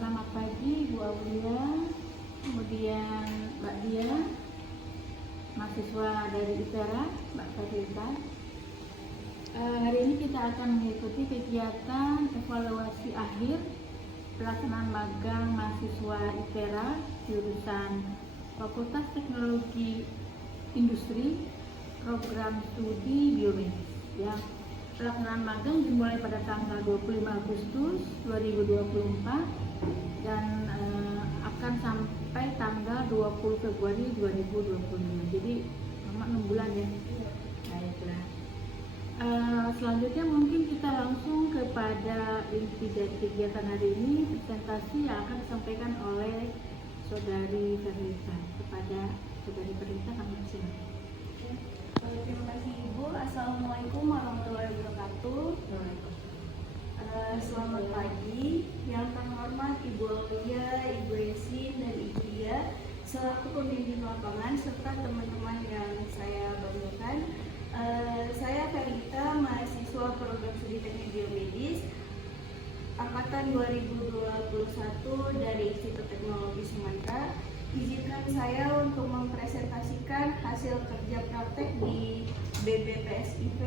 Selamat pagi Bu Aulia, kemudian Mbak Dia, mahasiswa dari ITERA, Mbak Fadilta. Hari ini kita akan mengikuti kegiatan evaluasi akhir pelaksanaan magang mahasiswa ITERA jurusan Fakultas Teknologi Industri, program studi biomedis. Ya, pelaksanaan magang dimulai pada tanggal 25 Agustus 2024 dan akan sampai tanggal 20 Februari 2025. Jadi lama 6 bulan ya. Baiklah. Selanjutnya mungkin kita langsung kepada inti dari kegiatan hari ini, presentasi yang akan disampaikan oleh Saudari Fadilta. Kepada Saudari Fadilta kami persilakan. Terima kasih Ibu. Assalamualaikum warahmatullahi wabarakatuh. Selamat pagi. Yang terhormat Ibu Aulia, Ibu Esin, dan Ibu Dia selaku pembimbing lapangan serta teman-teman yang saya banggakan. Saya Fadilta, mahasiswa program studi teknik biomedis angkatan 2021 dari Institut Teknologi Sumatera. Izinkan saya untuk mempresentasikan hasil kerja praktek di BBPSIP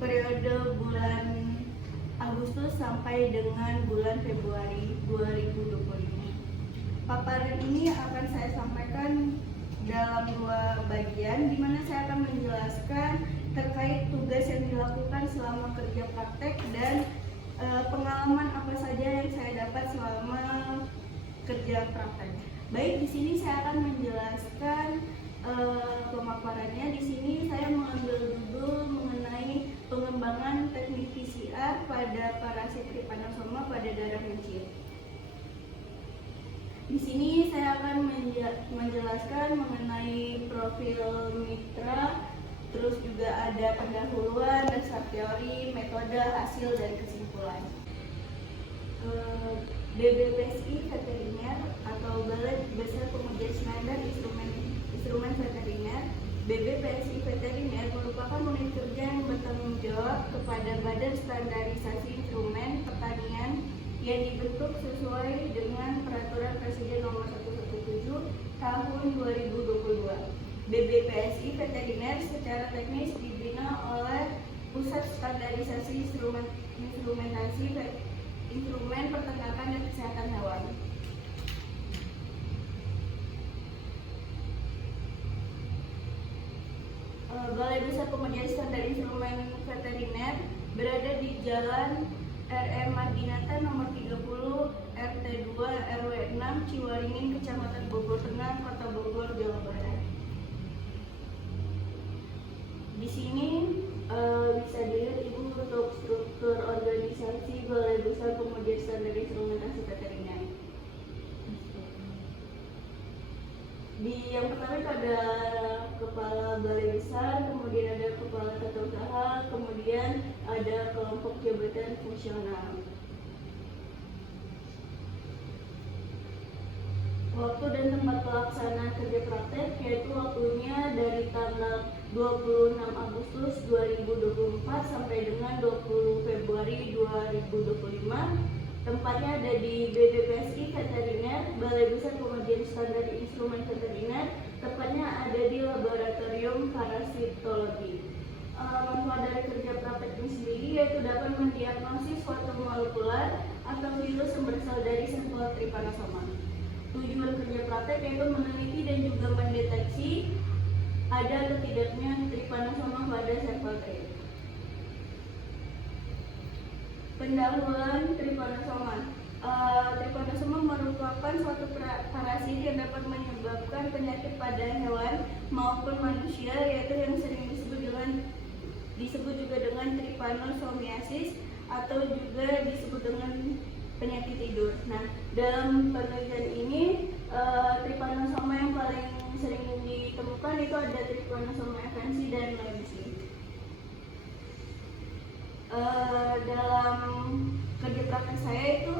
periode bulan Agustus sampai dengan bulan Februari 2025. Paparan ini akan saya sampaikan dalam 2 bagian, di mana saya akan menjelaskan terkait tugas yang dilakukan selama kerja praktek dan pengalaman apa saja yang saya dapat selama kerja praktek. Baik, di sini saya akan menjelaskan pemaparannya. Di sini saya mengambil judul mengenai pengembangan teknik PCR pada parasit Trypanosoma pada darah mencit. Di sini saya akan menjelaskan mengenai profil mitra, terus juga ada pendahuluan, dasar teori, metode, hasil, dan kesimpulan. BBPSI Veteriner atau Balai Besar Pengujian Standar Instrumen Veteriner. BBPSI Veteriner merupakan unit kerja yang bertanggung jawab kepada Badan Standarisasi Instrumen Pertanian yang dibentuk sesuai dengan Peraturan Presiden Nomor 117 Tahun 2022. BBPSI Veteriner secara teknis dibina oleh Pusat Standarisasi Instrumen Peternakan dan Kesehatan Hewan. Balai Besar Pengujian Standar Instrumen Veteriner berada di Jalan RM Madinata nomor 30 RT 2 RW 6 Ciwaringin, Kecamatan Bogor Tengah, Kota Bogor, Jawa Barat. Di sini bisa dilihat Ibu untuk struktur organisasi Balai Besar Pengujian Standar Instrumentasi Veteriner. Yang pertama itu ada kepala balai besar, kemudian ada kepala tata usaha, kemudian ada kelompok jabatan fungsional. Waktu dan tempat pelaksanaan kerja praktek yaitu waktunya dari tanggal 26 Agustus 2024 sampai dengan 20 Februari 2025. Tempatnya ada di BBPSI Veteriner, Balai Besar Pengujian Standar Instrumen Veteriner. Tepatnya ada di Laboratorium Parasitologi. Manfaat dari kerja praktek ini sendiri yaitu dapat mendiagnosis suatu molekular atau virus yang berasal dari sampel Trypanosoma. Tujuan kerja praktek yaitu meneliti dan juga mendeteksi ada atau tidaknya Trypanosoma pada sampel T. Pendahuluan Trypanosoma. Trypanosoma merupakan suatu parasit yang dapat menyebabkan penyakit pada hewan maupun manusia, yaitu yang sering disebut juga dengan trypanosomiasis atau juga disebut dengan penyakit tidur. Nah, dalam penelitian ini Trypanosoma yang paling sering ditemukan itu ada Trypanosoma evensi dan lebsi. Dalam kerja praktek saya itu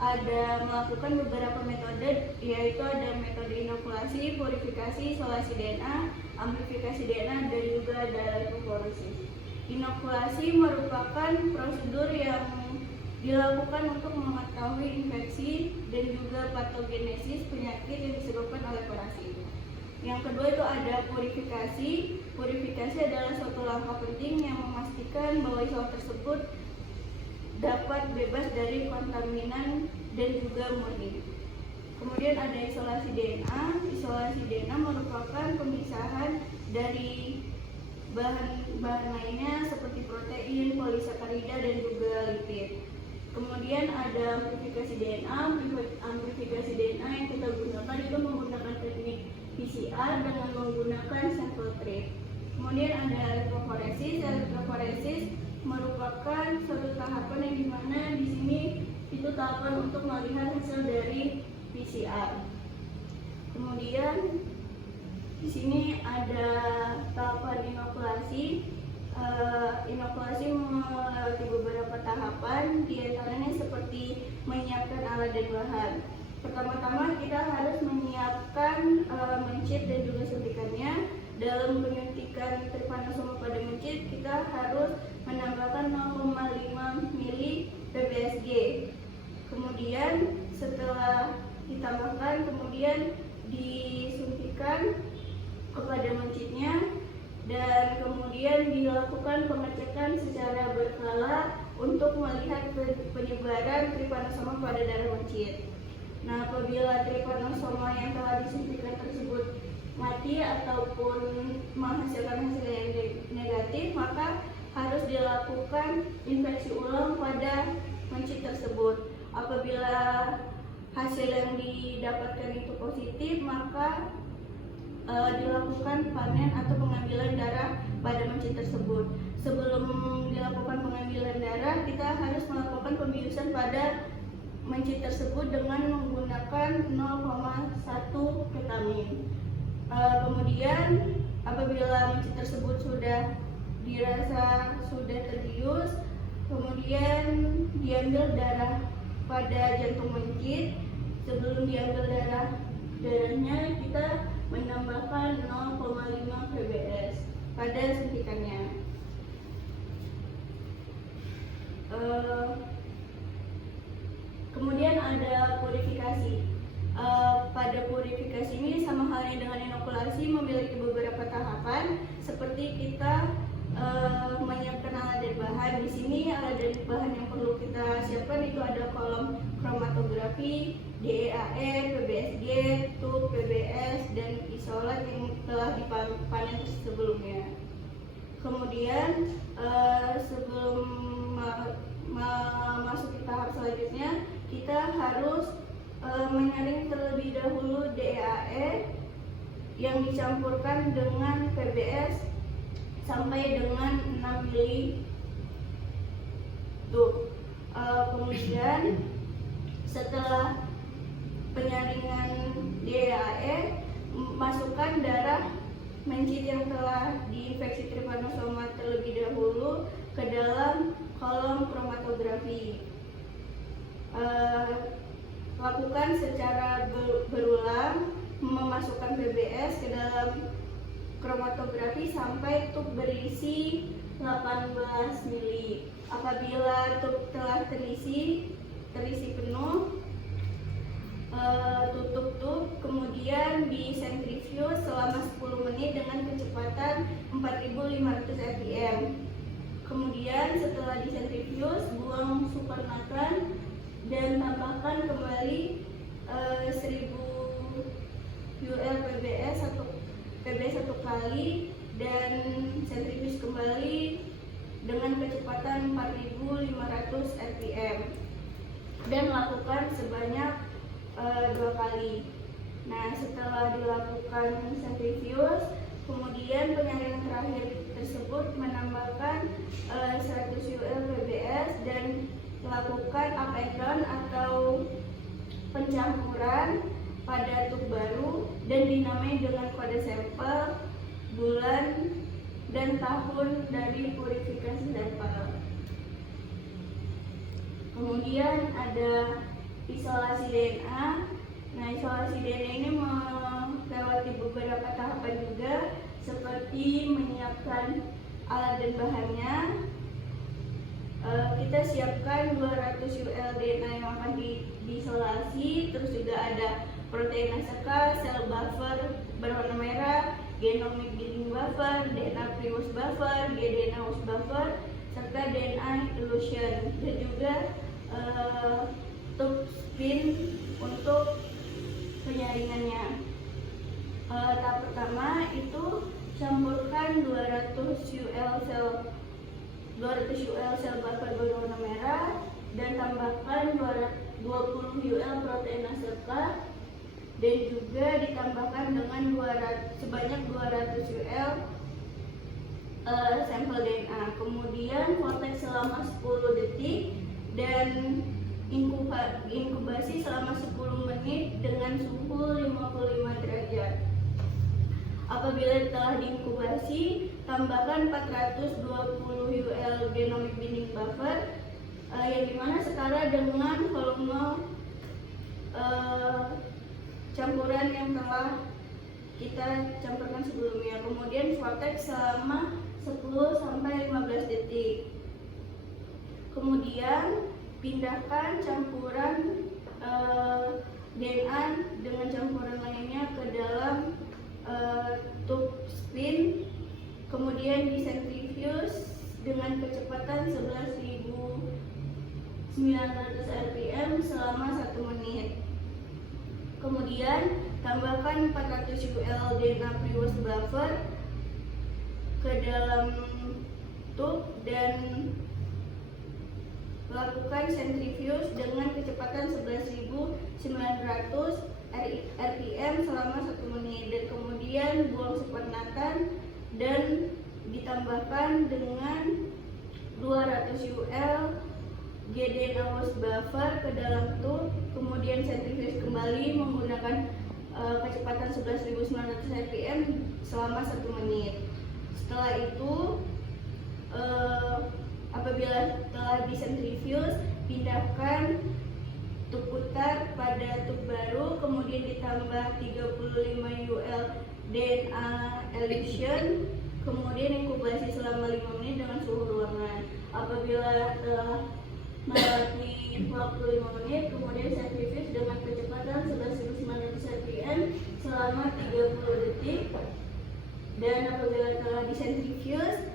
ada melakukan beberapa metode, yaitu ada metode inokulasi, purifikasi, isolasi DNA, amplifikasi DNA, dan juga ada lipoforosis. Inokulasi merupakan prosedur yang dilakukan untuk mengetahui infeksi dan juga patogenesis penyakit yang disebabkan oleh parasit. Yang kedua itu ada purifikasi. Purifikasi adalah suatu langkah penting yang memastikan bahwa isolat tersebut dapat bebas dari kontaminan dan juga murni. Kemudian ada isolasi DNA. Isolasi DNA merupakan pemisahan dari bahan lainnya seperti protein, polisakarida, dan juga lipid. Kemudian ada amplifikasi DNA. Amplifikasi DNA yang kita gunakan itu menggunakan teknik PCR dengan menggunakan sampel trip. Kemudian ada elektroforesis. Elektroforesis merupakan suatu tahapan yang dimana di sini itu tahapan untuk melihat hasil dari PCR. Kemudian di sini ada tahapan inokulasi. Inokulasi melewati beberapa tahapan, diantaranya seperti menyiapkan alat dan bahan. Pertama-tama kita harus menyiapkan mencit dan juga suntikannya. Dalam penyuntikan Trypanosoma pada mencit, kita harus menambahkan 0,5 mili PBSG. Kemudian setelah ditambahkan, kemudian disuntikan kepada mencitnya, dan kemudian dilakukan pengecekan secara berkala untuk melihat penyebaran Trypanosoma pada darah mencit. Nah, apabila Trypanosoma yang telah disuntikan tersebut mati ataupun menghasilkan hasil yang negatif, maka harus dilakukan infeksi ulang pada mencit tersebut. Apabila hasil yang didapatkan itu positif, maka dilakukan panen atau pengambilan darah pada mencit tersebut. Sebelum dilakukan pengambilan darah, kita harus melakukan pembiusan pada mencit tersebut dengan menggunakan 0,1 ketamin. Kemudian apabila mencit tersebut sudah dirasa sudah terbius, kemudian diambil darah pada jantung mencit. Sebelum diambil darahnya, kita menambahkan 0,5 PBS pada suntikannya. Kemudian ada purifikasi. Pada purifikasi ini sama halnya dengan inokulasi, memiliki beberapa tahapan seperti kita menyiapkan alat dan bahan. Di sini alat dan bahan yang perlu kita siapkan itu ada kolom kromatografi, DEAE, PBSG, tub, PBS, dan isolat yang telah dipanen sebelumnya. Kemudian sebelum memasuki tahap selanjutnya, kita harus menyaring terlebih dahulu DEAE yang dicampurkan dengan PBS sampai dengan 6 mili tub. Kemudian setelah penyaringan DEAE, masukkan darah mencit yang telah diinfeksi Trypanosoma terlebih dahulu ke dalam kolom kromatografi. Lakukan secara berulang, memasukkan PBS ke dalam kromatografi sampai tub berisi 18 mili. Apabila tub telah terisi penuh, tutup tub, kemudian disentrifuge selama 10 menit dengan kecepatan 4.500 rpm. Kemudian setelah disentrifuge, buang supernatant dan tambahkan kembali 1000 UL PBS satu kali, dan sentrifuge kembali dengan kecepatan 4.500 rpm, dan lakukan sebanyak 2 kali. Nah, setelah dilakukan sentrifuge, kemudian penyaringan terakhir tersebut menambahkan 100 UL PBS dan melakukan up and down atau pencampuran pada tub baru dan dinamai dengan kode sampel, bulan, dan tahun dari purifikasi sampel. Kemudian ada isolasi DNA. Nah, isolasi DNA ini melewati beberapa tahapan juga, seperti menyiapkan alat dan bahannya, kita siapkan 200 UL DNA yang akan diisolasi, terus juga ada protein ACK, sel buffer berwarna merah, genomic binding buffer, DNA pre-host buffer, gDNA host buffer, serta DNA elution, dan juga tube spin untuk penyaringannya. Tahap pertama itu campurkan 200 UL sel buffer berwarna merah dan tambahkan 20 UL protein ACK, dan juga ditambahkan dengan sebanyak 200 UL sampel DNA. Kemudian vortex selama 10 detik dan inkubasi selama 10 menit dengan suhu 55 derajat. Apabila telah diinkubasi, tambahkan 420 UL genomic binding buffer yang dimana setara dengan volume campuran yang telah kita campurkan sebelumnya. Kemudian vortex selama 10-15 detik. Kemudian pindahkan campuran DNA dengan campuran lainnya ke dalam tube spin, kemudian disentrifuse dengan kecepatan 11.900 rpm selama 1 menit. Kemudian tambahkan 400 UL DNA pre-host buffer ke dalam tube dan lakukan centrifuge dengan kecepatan 11.900 rpm selama 1 menit, dan kemudian buang sepenatan dan ditambahkan dengan 200 UL gDNA host buffer ke dalam tube, kemudian centrifuge kembali menggunakan kecepatan 11.900 rpm selama 1 menit. Setelah itu apabila telah disentrifuse, pindahkan tube putar pada tube baru, kemudian ditambah 35 UL DNA elution, kemudian inkubasi selama 5 menit dengan suhu ruangan. Apabila telah melewati 45 menit, kemudian centrifuge dengan kecepatan 11.900 rpm selama 30 detik, dan apabila telah disentrifuse,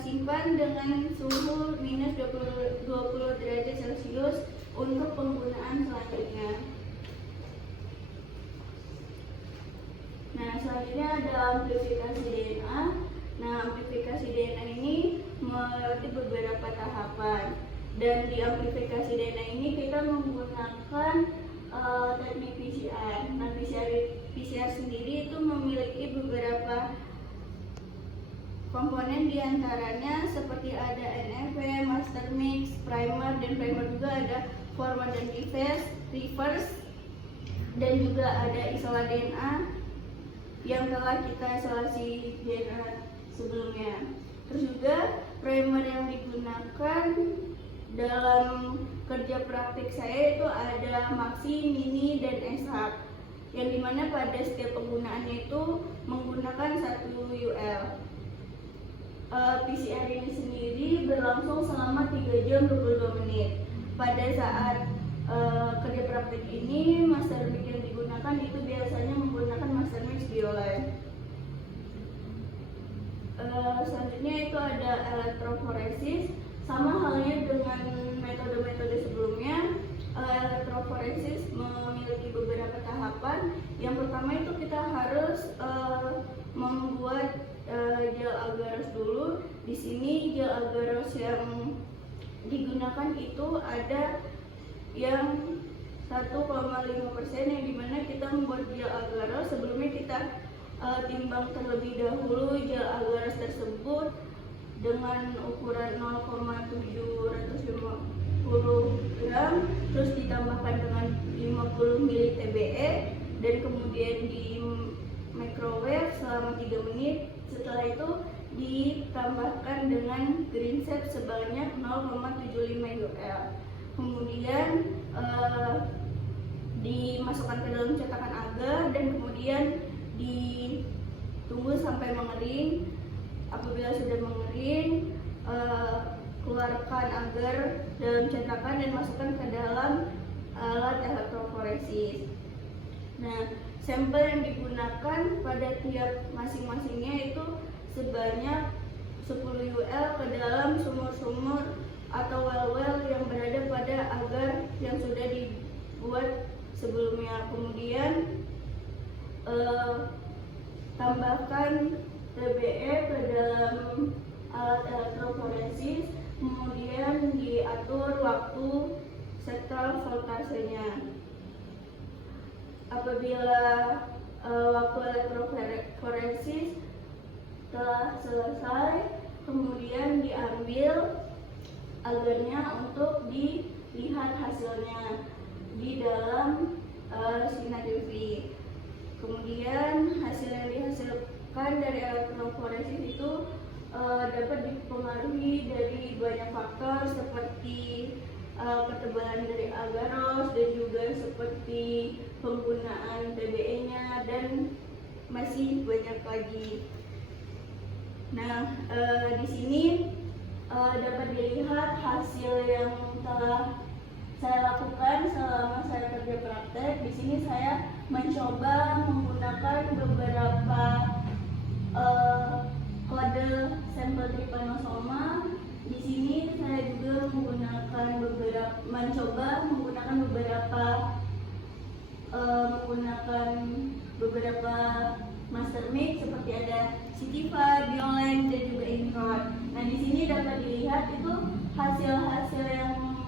simpan dengan suhu minus 20 derajat Celcius untuk penggunaan selanjutnya. Nah, selanjutnya ada amplifikasi DNA. Nah, amplifikasi DNA ini melewati beberapa tahapan, dan di amplifikasi DNA ini kita menggunakan teknik PCR. Nah, PCR sendiri itu memiliki beberapa komponen, diantaranya seperti ada NFV, master mix, primer, dan primer juga ada forward dan reverse, dan juga ada isolat DNA yang telah kita isolasi DNA sebelumnya. Terus juga primer yang digunakan dalam kerja praktik saya itu ada Maxi, Mini, dan SH, yang dimana pada setiap penggunaannya itu menggunakan 1 UL. PCR ini sendiri berlangsung selama 3 jam 22 menit. Pada saat kerja praktik ini, master mix yang digunakan itu biasanya menggunakan master mix Bioline. Selanjutnya itu ada elektroforesis. Sama halnya dengan metode-metode sebelumnya, elektroforesis memiliki beberapa tahapan. Yang pertama itu kita harus membuat gel agar-rose dulu. Di sini gel agar-rose yang digunakan itu ada yang 1,5%, yang dimana kita membuat gel agar-rose. Sebelumnya kita timbang terlebih dahulu gel agar-rose tersebut dengan ukuran 0,750 gram, terus ditambahkan dengan 50 ml TBE, dan kemudian di microwave selama 3 menit. Setelah itu ditambahkan dengan green set sebanyak 0,75 UL. Kemudian dimasukkan ke dalam cetakan agar, dan kemudian ditunggu sampai mengering. Apabila sudah mengering, keluarkan agar dalam cetakan dan masukkan ke dalam alat elektroforesis. Nah, sampel yang digunakan pada tiap masing-masingnya itu sebanyak 10 UL ke dalam sumur-sumur atau well-well yang berada pada agar yang sudah dibuat sebelumnya. Kemudian tambahkan TBE ke dalam alat elektroforesis, kemudian diatur waktu serta voltasenya. Apabila waktu elektroforesis telah selesai, kemudian diambil agarnya untuk dilihat hasilnya di dalam sinar UV. Kemudian hasil yang dihasilkan dari elektroforesis itu dapat dipengaruhi dari banyak faktor seperti ketebalan dari agaros dan juga seperti penggunaan TBE-nya dan masih banyak lagi. Nah, di sini dapat dilihat hasil yang telah saya lakukan selama saya kerja praktek. Di sini saya mencoba menggunakan beberapa kode sampel trypanosoma. Di sini saya juga mencoba menggunakan beberapa master mix seperti ada CT5, Bioline, dan juga Incrod. Nah, di sini dapat dilihat itu hasil-hasil yang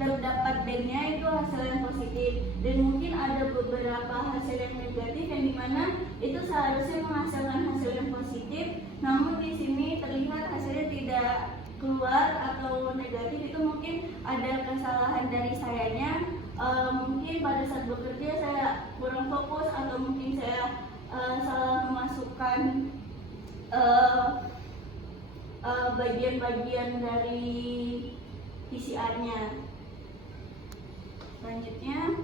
terdapat bandnya itu hasil yang positif, dan mungkin ada beberapa hasil yang negatif yang dimana itu seharusnya menghasilkan hasil yang positif, namun di sini terlihat hasilnya tidak keluar atau negatif. Itu mungkin ada kesalahan dari sayanya. Mungkin pada saat bekerja saya kurang fokus, atau mungkin saya salah memasukkan bagian-bagian dari PCR-nya. Selanjutnya,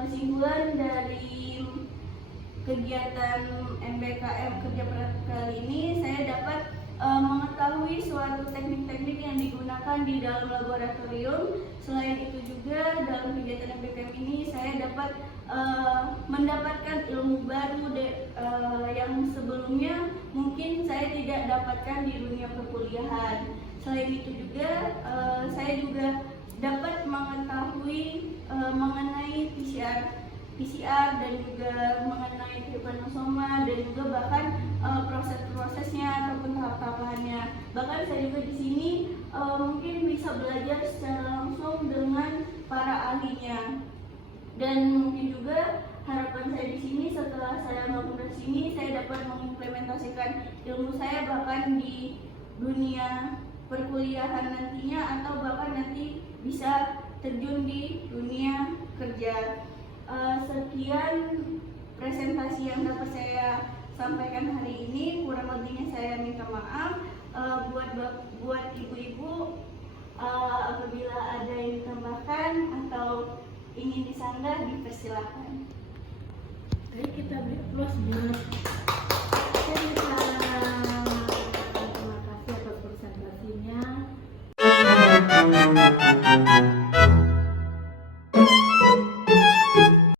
kesimpulan dari kegiatan MBKM kerja praktek kali ini, saya dapat mengetahui suatu teknik-teknik yang digunakan di dalam laboratorium. Selain itu juga dalam kegiatan MBKM ini saya dapat mendapatkan ilmu baru yang sebelumnya mungkin saya tidak dapatkan di dunia perkuliahan. Selain itu juga saya juga dapat mengetahui mengenai PCR dan juga mengenai trypanosoma, dan juga bahkan proses-prosesnya ataupun tahap-tahapannya. Bahkan saya juga di sini mungkin bisa belajar secara langsung dengan para ahlinya. Dan mungkin juga harapan saya di sini, setelah saya melakukan di sini, saya dapat mengimplementasikan ilmu saya bahkan di dunia perkuliahan nantinya, atau bahkan nanti bisa terjun di dunia kerja. Sekian presentasi yang dapat saya sampaikan hari ini. Kurang lebihnya saya minta maaf. Buat ibu-ibu, apabila ada yang ditambahkan atau ingin disanggah, dipersilakan. Baik, kita beri aplaus buat terima kasih atas presentasinya.